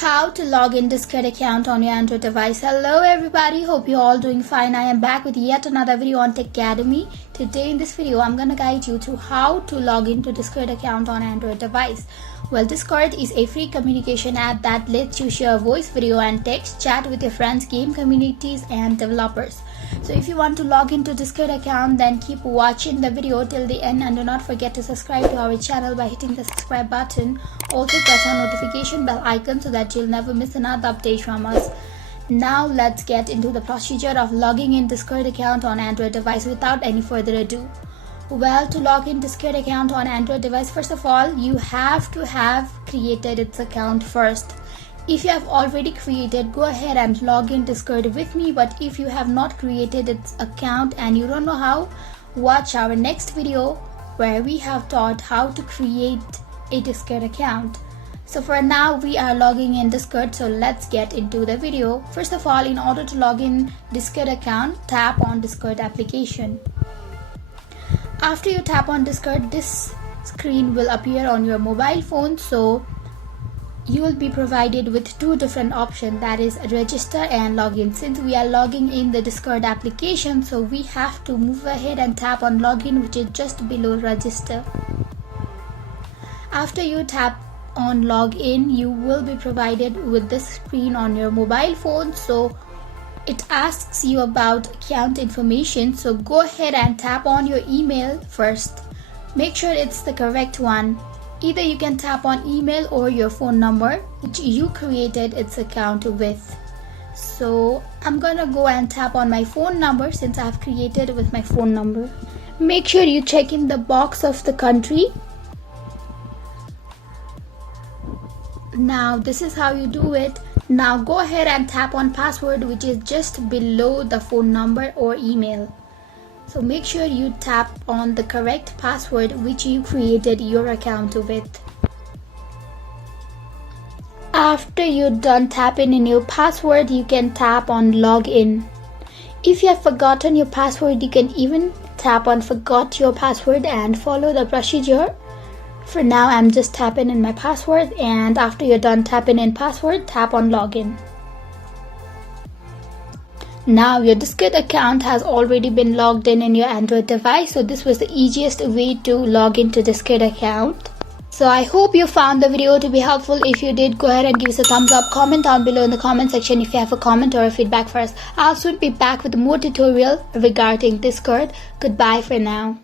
How to log in Discord account on your Android device. Hello everybody, hope you're all doing fine. I am back with yet another video on Techademy. Today in this video I'm gonna guide you to how to log into Discord account on Android device. Well, Discord is a free communication app that lets you share voice, video and text, chat with your friends, game communities and developers. So if you want to log into Discord account, then keep watching the video till the end and do not forget to subscribe to our channel by hitting the subscribe button. Also press on notification bell icon so that you'll never miss another update from us. Now let's get into the procedure of logging in Discord account on Android device without any further ado. Well, to log in Discord account on Android device, first of all, you have to have created its account first. If you have already created, go ahead and log in Discord with me, but if you have not created its account and you don't know how, watch our next video where we have taught how to create a Discord account. So for now we are logging in Discord, so let's get into the video. First of all, in order to log in Discord account, tap on Discord application. After you tap on Discord, this screen will appear on your mobile phone, so you will be provided with two different options, that is register and login. Since we are logging in the Discord application, so we have to move ahead and tap on login, which is just below register. After you tap on login, you will be provided with this screen on your mobile phone. So it asks you about account information, so go ahead and tap on your email first. Make sure it's the correct one. Either you can tap on email or your phone number which you created its account with. So I'm gonna go and tap on my phone number since I've created with my phone number. Make sure you check in the box of the country. Now this is how you do it. Now go ahead and tap on password, which is just below the phone number or email. So make sure you tap on the correct password which you created your account with. After you're done tapping in your password, you can tap on login. If you have forgotten your password, you can even tap on forgot your password and follow the procedure. For now, I'm just tapping in my password, and after you're done tapping in password, tap on login. Now your Discord account has already been logged in your Android device, so this was the easiest way to log into Discord account. So I hope you found the video to be helpful. If you did, go ahead and give us a thumbs up. Comment down below in the comment section if you have a comment or a feedback for us. I'll soon be back with more tutorial regarding Discord. Goodbye for now.